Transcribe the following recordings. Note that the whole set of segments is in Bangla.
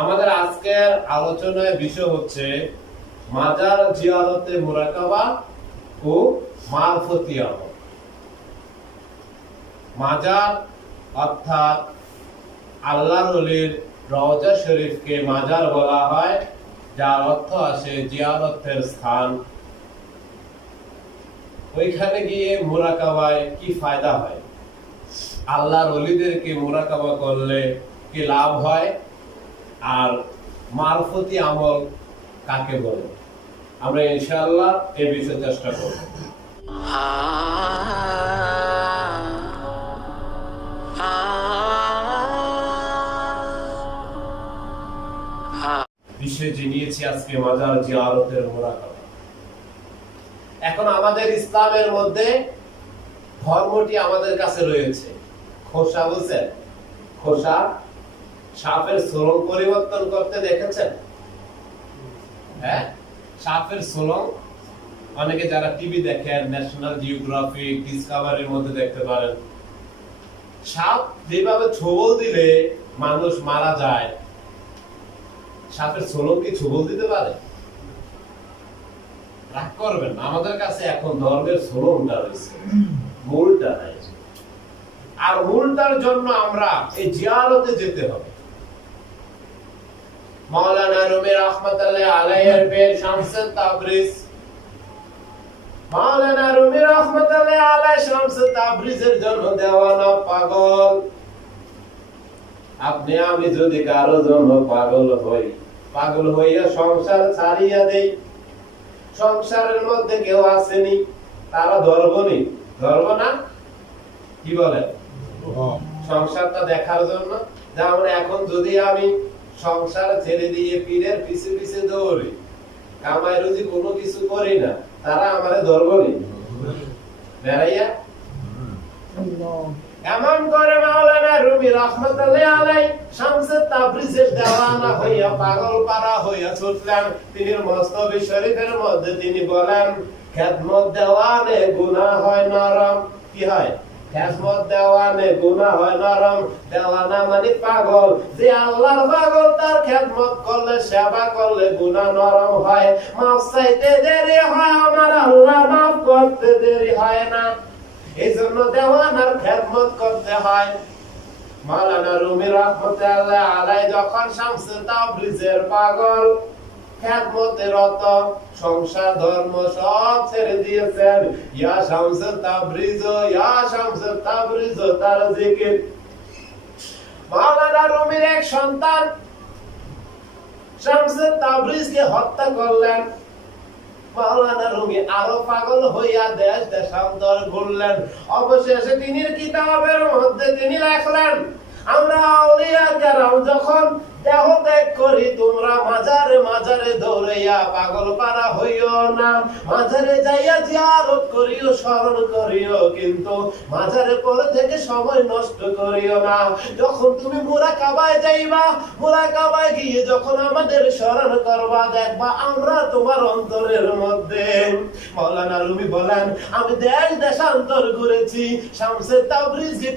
আমাদের আজকের আলোচনার বিষয় হচ্ছে মাজার জিয়ারতে মুরাকাবা ও মারফতি আমল। মাজার অর্থাৎ আল্লাহ রলির রওজা শরীফকে মাজার বলা হয়, যার অর্থ আসে জিয়ারতের স্থান। ওইখানে গিয়ে মুরাকাবায় কি ফায়দা হয়? আল্লাহর অলিদেরকে মুরাকাবা করলে কি লাভ হয়? আর মারফতি আমল কাকে বলে? আমরা ইনশাআল্লাহ এ বিষয়ে চেষ্টা করব। জানিয়েছি আজকে মাজার জিয়ারতের মুরাকাবা। এখন আমাদের ইসলামের মধ্যে ধর্মটি আমাদের কাছে রয়েছে। খোসা বুঝছেন খোসা সাপের সোলং পরিবর্তন করতে দেখেছেন? হ্যাঁ? সাপের সোলং? অনেকে যারা টিভি দেখেন ন্যাশনাল জিওগ্রাফিক ডিসকভারির মধ্যে দেখতে পারেন। সাপ যেভাবে ছবল দিলে মানুষ মারা যায়, সাপের সোলং কি ছবল দিতে পারে? রাগ করবেন আমাদের কাছে এখন ধর্মের সোলংটা রয়েছে, মূলটা নাই আর মূলটার জন্য আমরা এই জিয়ারতে যেতে হবে। মাওলানা রুমি রহমতুল্লাহ আলাইহির পীর শামসুল তাবরিজ। মাওলানা রুমি রহমতুল্লাহ আলাইহি শামসুল তাবরিজের জন্য দেওয়ানা পাগল। আপনি আমি যদি কারও জন্য পাগল হই পাগল হইয়া সংসার ছাড়িয়া দেই সংসারের মধ্যে কেউ আসেনি তারা ধরবনি ধরব না? কি বলে? সংসারটা দেখার জন্য। যেমন এখন যদি আমি সংসার ছেড়ে দিয়ে পীরের পিছে পিছে দৌড়ি। কামাই রুজি কোনো কিছু করি না, তারা আমারে ধরবনি বেড়াইয়া? এমন করে মাওলানা রুমি রহমতুল্লাহ আলাই শামসে তাবরিজের দেওয়ানা হইয়া পাগল পারা হইয়া ছুটলেন। তিনি মস্তবি শরীফের মধ্যে তিনি বলেন, খেদমত দেওয়ানে গুনাহ হয় নরম। কি হয়? খেদমত দেওয়ানে গুনাহ হয় নরম দেওয়ানা মানে পাগল। যে আল্লাহর পাগল, তার খেদমত করলে, সেবা করলে নরম হয়। মাফ চাইতে দেরি হয়, আমার আল্লাহ মাফ করতে দেরি হয় না। এই জন্য দেওয়ানার খেদমত করতে হয়। মাওলানা রুমি রহমতুল্লাহ আলাই যখন শামসে তাবরিজের পাগল সংসার ধর্ম সব ছেড়ে দিয়েছেন। ইয়া শামসে ইয়া শামসে তার মাওলানা রুমির এক সন্তান শামসে হত্যা করলেন। মাওলানা রুমি আরও পাগল হইয়া দেশ দেশান্তর ঘুরলেন অবশেষে তিনি কিতাবের মধ্যে তিনি লেখলেন, আমরা যখন যখন তুমি মুরা যাইবা, মুরা গিয়ে যখন আমাদের স্মরণ করবা, দেখবা আমরা তোমার অন্তরের মধ্যে। মৌলানা রুমি বলেন, আমি দেশ দেশান্তর ঘুরেছি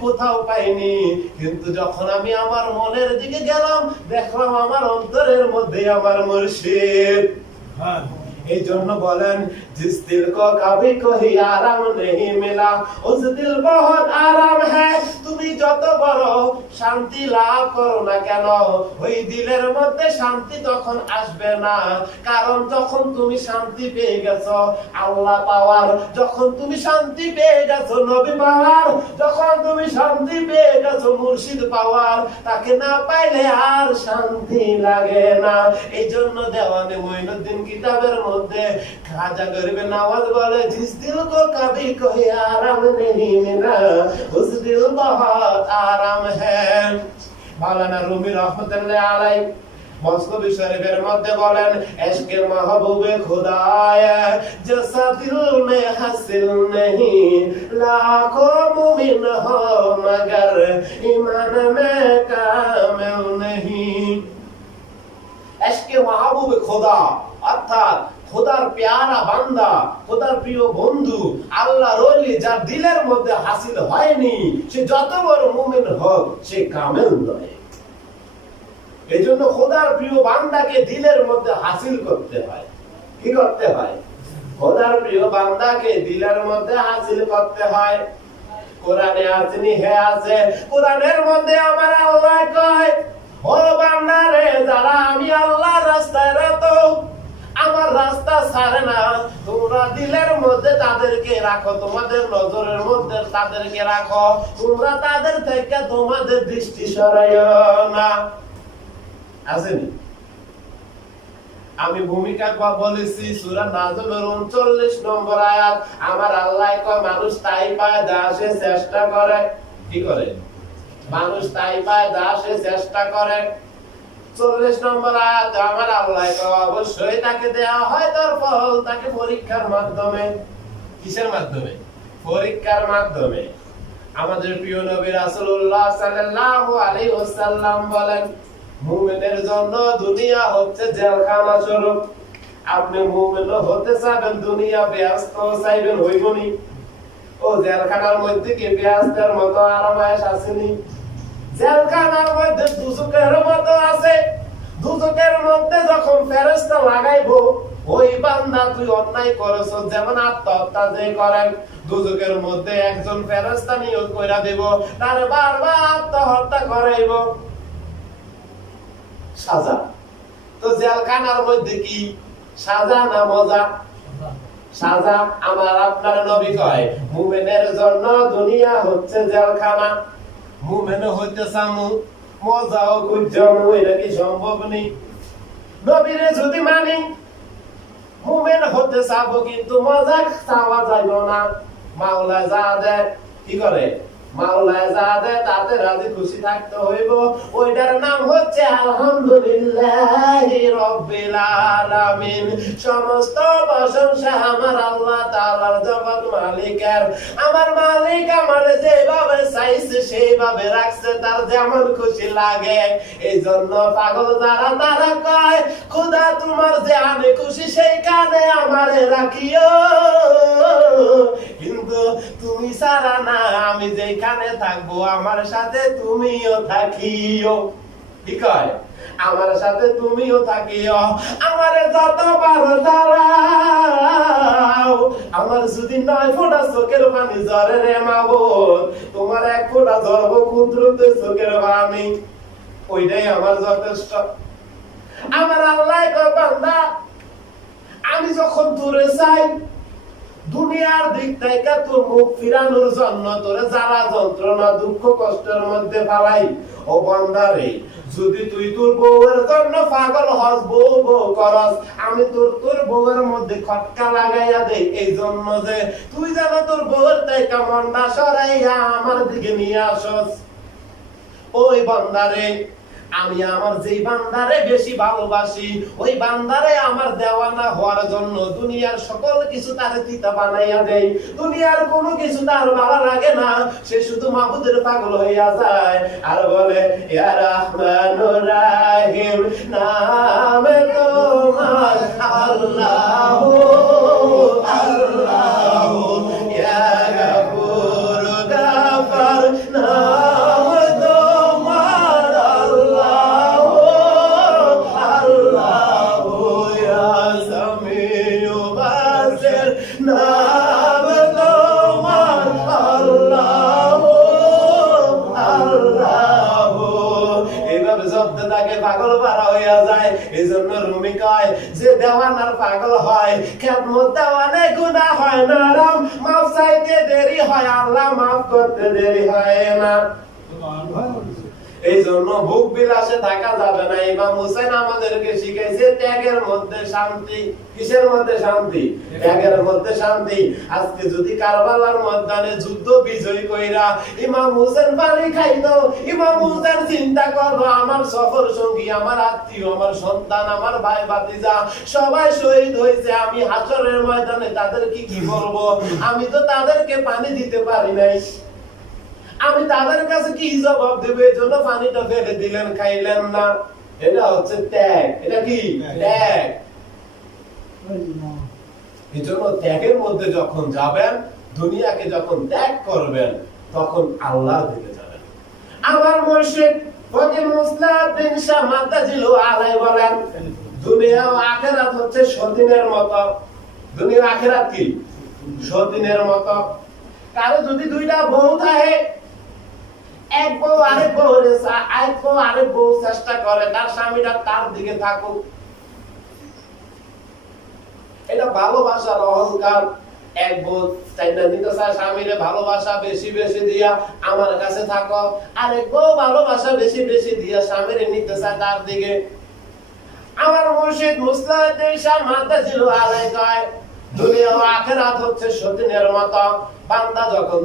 কোথাও পাইনি। কিন্তু যখন আমি আমার মনের দিকে গেলাম দেখলাম আমার অন্তরের মধ্যে আমার মুর্শিদ। এই জন্য বলেন, জিস দিল কো কবি কোই আরাম নেহি মিলা, উস দিল বহুত আরাম হ্যায়, তুমি যত বড় শান্তি লাভ করো না কেন? ওই দিলের মধ্যে শান্তি তখন আসবে না, কারণ যখন তুমি শান্তি পেয়ে গেছো, আল্লাহ পাওয়ার, যখন তুমি শান্তি পেয়ে গেছো, নবী পাওয়ার, যখন তুমি শান্তি পেয়ে গেছো, মুর্শিদ পাওয়ার, তাকে না পাইলে আর শান্তি লাগে না। এই জন্য দেওয়ানে মঈনুদ্দিন কিতাবের মধ্যে খাজা গরিবে নওয়াজ বলে জিস দিল কো কবি কোই আরাম নেহি মিলা উস দিল বহুত আরাম হ্যায় মাওলানা রুমি রহমতুল্লাহ আলাই মসনবী শরীফের মধ্যে বলেন, এশকে মাহবুবে খুদায় জসা দিল মে হাসিল নেহি লাখো মুমিন হো, মগর ইমান মে কামিল নেহি এশকে মাহবুবে খোদা, অর্থাৎ খোদার পেয়ারা বান্দা, খোদার প্রিয় বন্ধু আল্লাহ রলি যার দিলের মধ্যে হাসিল হয়নি, সে যত বড় মুমিন হোক, সে কামেল নয়। এই জন্য খোদার প্রিয় বান্দাকে দিলের মধ্যে হাসিল করতে হয়। কি করতে হয়? খোদার প্রিয় বান্দাকে দিলের মধ্যে হাসিল করতে হয়। কোরআনে আসেনি, হে আছে, কোরআনের মধ্যে আমার আল্লাহ কয়, ও বান্দারে, যারা আমি আল্লাহ রাস্তায় রত আমার রাস্তা ছাড়ে না। তোমরা দিলের মধ্যে তাদেরকে রাখো, তোমাদের নজরের মধ্যে তাদেরকে রাখো। তোমরা তাদের থেকে তোমাদের দৃষ্টি সরাইও না। আসেনি? আমি ভূমিকা বলেছি, সূরা নাজমের 39 নম্বর আয়াত, আমার আল্লাহ কয় মানুষ তাই পায় যা সে চেষ্টা করে। কি করে? মানুষ তাই পায় যা সে চেষ্টা করে। চল্লিশ নম্বর আয়াত, আমার অবশ্যই তাকে হয় তার ফল, তাকে পরীক্ষার মাধ্যমে। কিসের মাধ্যমে? পরীক্ষার মাধ্যমে। আমাদের প্রিয় নবী রাসূলুল্লাহ সাল্লাল্লাহু আলাইহি ওয়াসাল্লাম বলেন, মুমিনের জন্য দুনিয়া হচ্ছে জেলখানা স্বরূপ। আপনি মুমিন হতে চাবেন দুনিয়া ব্যস্ত চাইবেন, হইবনি। ও জেলখানার মধ্যে কি ব্যস্তের মতো আরামায়েশ আসেনি জেলখানার মধ্যে দুজকের মতো আছে। দুজকের মধ্যে যখন লাগাইবো, ওই বান্দা তুই অন্যায় যেমন আত্মহত্যা যে করেন, দুজকের মধ্যে একজন নিয়োগ দেব, তার বারবার আত্মহত্যা করাইব। সাজা। তো জেলখানার মধ্যে কি? সাজা না মজা? সাজা। আমার আপনার নবী কয়, মুমিনের জন্য দুনিয়া হচ্ছে জেলখানা। মুমিন হইতে সামু মজাও কুজ্জমু এটা কি সম্ভব নেই নবীরে যদি মানি, মুমেন হতে চাবো কিন্তু মজা চাওয়া যাইব না। মাওলা যা দেয় কি করে? মাওলায় যা দেয় তাতে রাজি খুশি থাকতে হইব। ওইটার নাম হচ্ছে আলহামদুলিল্লাহি। রাব্বিল আলামিন। সমস্ত প্রশংসা আমার আল্লাহ তাআলার জগৎ মালিকের। আমার মালিক আমার যেভাবে চাইছে, সেইভাবে রাখছে, তার যেমন খুশি লাগে। এই জন্য পাগল যারা, তারা কয়, খোদা, তোমার যে আমি খুশি সেই কানে আমারে রাখিও। কিন্তু তুমি সারা না, আমি যেখানে থাকব, আমার সাথে তুমিও থাকিও। কি কয়? আমার সাথে তুমিও থাকিও, আমারে যত পারো দাঁড়াও। আমার যদি নয় ফোঁটা চোখের পানি জ্বরে রে মাবুদ, তোমার এক ফোঁটা জ্বরবো ক্ষুদ্রতে চোখের পানি। ওইটাই আমার যথেষ্ট। আমার আল্লাহ বান্দা, আমি যখন দূরে চাই দুনিয়ার দিক থেকে তোর মুখ ফিরানোর জন্য তোরে জ্বালা যন্ত্রণা, দুঃখ কষ্টের মধ্যে ফালাই। ও বন্দারে, যদি তুই তোর বউয়ের জন্য পাগল হস, বউ বউ করস, আমি তোর তোর বউয়ের মধ্যে খটকা লাগাইয়া দেই। এই জন্য যে তুই যেন তোর বউয়ের থেকে মনটা সরাইয়া আমার দিকে নিয়ে আসস। ওই বান্দারে আমি আমার যেই বান্দারে বেশি ভালোবাসি, ওই বান্দারে আমার দেওয়ানা হওয়ার জন্য দুনিয়ার সকল কিছু তার তিতা বানাইয়া দেই দুনিয়ার কোনো কিছু তার ভালো লাগে না, সে শুধু মাহবুদের পাগল হইয়া যায়। আর বলে রাহিম, নামে তোমার আল্লাহ যে দেওয়ানার পাগল হয়, কেমন দেওয়ানে গুণা হয় না রাম মাফ চাইতে দেরি হয়, আল্লাহ মাফ করতে দেরি হয় না। এই জন্য ভোগ বিলাসে থাকা যাবে না। ইমাম হুসেন আমাদেরকে শিখাইছে, ত্যাগের মধ্যে শান্তি। কিসের মধ্যে শান্তি? ত্যাগের মধ্যে শান্তি। আজকে যদি কারবালার ময়দানে যুদ্ধ বিজয় কইরা ইমাম হুসেন পানি খাইতো ইমাম হুসেন চিন্তা করল আমার সফর সঙ্গী, আমার আত্মীয়, আমার সন্তান, আমার ভাই ভাতিজা সবাই শহীদ হয়েছে, আমি হাসরের ময়দানে তাদের কি কি বলব? আমি তো তাদেরকে পানি দিতে পারি নাই। আমি তাদের কাছে কি জবাব দেব? এই জন্য পানিটা ফেলে দিলেন খাইলেন না। এটা হচ্ছে ত্যাগ। এটা কি? ত্যাগ। এই জন্য ত্যাগের মধ্যে যখন যাবেন দুনিয়াকে যখন ত্যাগ করবেন তখন আল্লাহ দিকে যাবেন। আমার মুর্শিদ ফকির মুসলাদ্দিন শাহ মাদ্দাজিলু আলাই বলেন দুনিয়া ও আখেরাত হচ্ছে সদিনের মতো। দুনিয়া আখেরাত কি? সদিনের মতো। কারও যদি দুইটা বউ থাকে এক বউ আরেক বউ এক বউ আরেক বউ চেষ্টা করে, তার স্বামীটা তার দিকে থাকুক। এটা ভালোবাসার অহংকার। এক বউ স্বামীরে ভালোবাসা বেশি বেশি দিয়া আমার কাছে থাকো। আরেক বউ ভালোবাসা বেশি বেশি দিয়া স্বামীরে নিতে চায় তার দিকে। আমার মুর্শিদ মুসলাদ্দিন শাহ মাদ্দাজিলু আলাই কয় দুনিয়া ও আখেরাত হচ্ছে সতীনের বান্দা যখন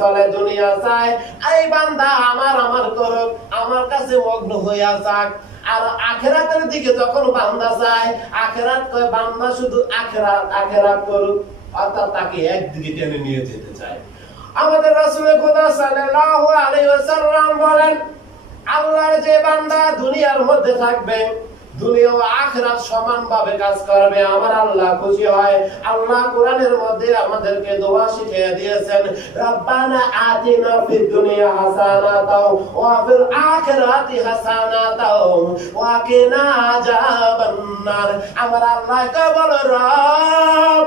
চলে, দুনিয়া চায়, এই বান্দা আমার আমার করুক, আমার কাছে মগ্ন হইয়া যাক। আর আখেরাতের দিকে যখন বান্দা যায়, আখেরাত কয়, বান্দা শুধু আখেরাত আখেরাত করুক। অর্থাৎ তাকে একদিকে টেনে নিয়ে যেতে চায়। আমাদের রাসূলের খোদা সাল্লাল্লাহু আলাইহি বলেন, আল্লাহর যে বান্দা দুনিয়ার মধ্যে থাকবে দুনিয়া ও আখিরাত সমানভাবে কাজ করবে। আমার আল্লাহ খুশি হয়। আল্লাহ কোরআনের মধ্যে আমাদেরকে দোয়া শিখিয়ে দিয়েছেন, রব্বানা আতিনা ফিদ দুনিয়া হাসানাতাও ওয়া ফিল আখিরাতি হাসানাতাও ওয়া কিনা আযাবান নার আমার আল্লাহ কে বল রব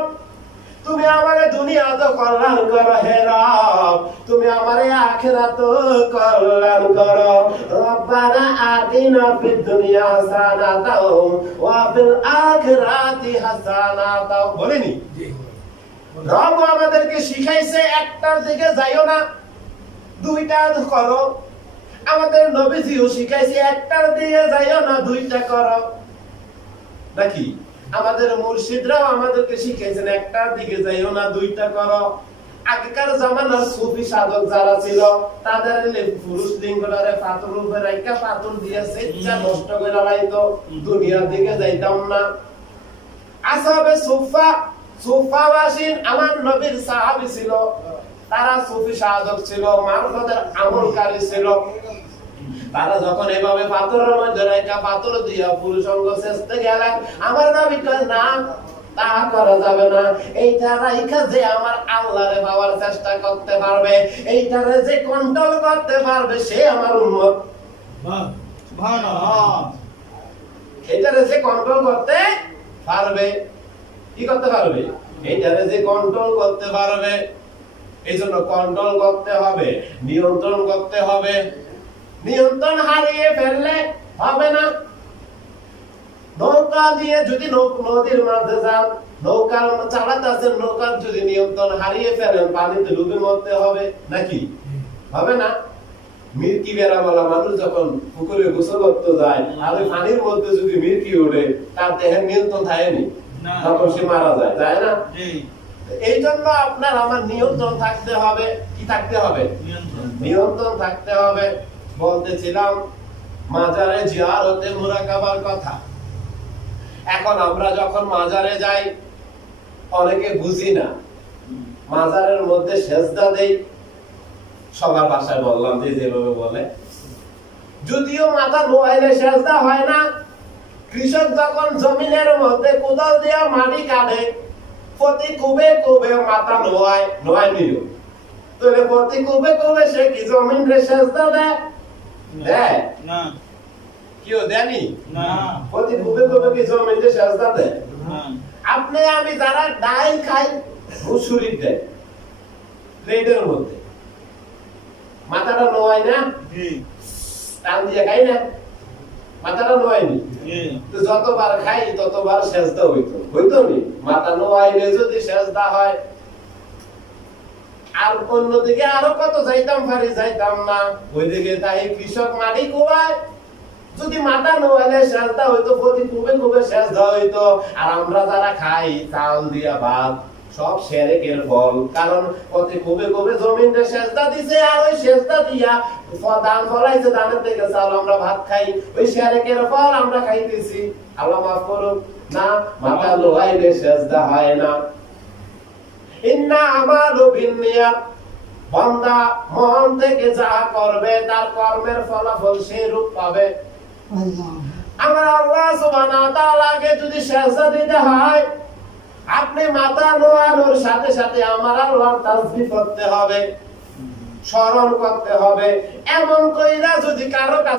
তুমি আমারে দুনিয়া তো কল্যাণ করো হে রব। তুমি আমারে আখিরাত কল্যাণ করো। রব্বানা আতিনা ফিদ দুনিয়া হাসানাতাও ওয়া ফিল আখিরাতি হাসানাতাও। বলিনি? রব আমাদেরকে শিখাইছে একটার দিকে যাইও না দুইটা করো। আমাদের নবীজিও শিখাইছে একটার দিকে যাইও না দুইটা করো। নাকি? আমাদের মুর্শিদরাও আমাদেরকে শিখিয়েছেন একটার দিকে যাইও না, দুইটা করো। আগেকার জামানার সুফি সাধক যারা ছিল, তাদের পুরুষ লিঙ্গটারে পাথর উপরে রাইকা পাথর দিয়ে নষ্ট করে দুনিয়ার দিকে যাইতাম না। আসাবে সুফা সুফাবাসীন আমার নবীর সাহাবী ছিল, তারা সুফি সাধক ছিল, মারফতের আমলকারী ছিল। তারা যখন এভাবে পাথরের মধ্যে রেখা পাথর দিয়া পুরুষঙ্গ চেষ্টা গেলেন আমার নবী কয় না তা করা যাবে না। এইটা রাইখা যে আমার আল্লাহরে পাওয়ার চেষ্টা করতে পারবে এইটারে যে কন্ট্রোল করতে পারবে সে আমার উন্মত এটারে যে কন্ট্রোল করতে পারবে কি করতে পারবে? এইটারে যে কন্ট্রোল করতে পারবে এই জন্য কন্ট্রোল করতে হবে নিয়ন্ত্রণ করতে হবে। নিয়ন্ত্রণ হারিয়ে ফেললে হবে না। নৌকা দিয়ে যদি নদীর মাঝে যান নৌকা চালাতে আছেন নৌকার যদি নিয়ন্ত্রণ হারিয়ে ফেলেন পানিতে ডুবে মরতে হবে নাকি? হবে না। মির্কি বেড়াওয়ালা মানুষ যখন পুকুরে গোসল করতে যায় আর ওই পানির মধ্যে যদি মির্কি ওঠে তার দেহের নিয়ন্ত্রণ থাকেনি না। তখন সে মারা যায় তাই না? এই জন্য আপনার আমার নিয়ন্ত্রণ থাকতে হবে কি থাকতে হবে? নিয়ন্ত্রণ থাকতে হবে। বলতেছিলাম, মাজারে জিয়ারতে মুরাকাবার কথা। এখন আমরা যখন মাজারে যাই, অনেকে বুঝি না। মাজারের মধ্যে সেজদা দেই। সবার ভাষায় বললাম যে যেভাবে বলে। যদিও মাথা নোয়াইলে সেজদা হয় না, কৃষক যখন জমিনের মধ্যে কোদাল দিয়া মাটি কাটে, প্রতি কুবে কুবে মাথা নোয়ায় নোয়ায় নিও। তাহলে প্রতি কুবে কুবে সে কি জমিন রে সেজদা দেয়? দেয়? কেউ দেয়নি? প্রতি কুবে কুবে কি জমিন রে দেয় আপনি আমি যারা ডাইল খাই মুসুরির দেয় প্লেটের মধ্যে। মাথাটা না? টান দিয়ে খাই না? মাথাটা তো যতবার খাই ততবার সেজদা হইতো। হইতো নি? মাথা নোয়াইলে যদি সেজদা হয় আর অন্যদিকে আরও কত যাইতাম পারি যাইতাম না। ওইদিকে তাই কৃষক মাটি কোবায়। যদি মাথা নোয়াইলে সেজদা হইতো, প্রতি কুবে কুবে সেজদা হইতো। আর আমরা যারা খাই, চাল দিয়া ভাত, সব সেরেকের ফল। কারণ প্রতি কুবে কুবে জমিনটা সেজদা দিছে, আর ওই সেজদা দিয়া দান ফলাইছে দানের থেকে চাল আমরা ভাত খাই। ওই সেরেকের ফল আমরা খাইতেছি। আল্লাহ মাফ করুন না, মাথা লোহাইলে সেজদা হয় না। ইন্না আমালু বান্দা মন থেকে যা করবে তার কর্মের ফলাফল সেই রূপ পাবে আমার আল্লাহ সুবহানাহু ওয়া তাআলাকে যদি সেজদা দিতে হয় আপনি মাথা নোয়ানোর সাথে সাথে আমার আল্লাহর তাসবিহ করতে হবে স্মরণ করতে হবে। এমন কইরা যদি কারও কাছে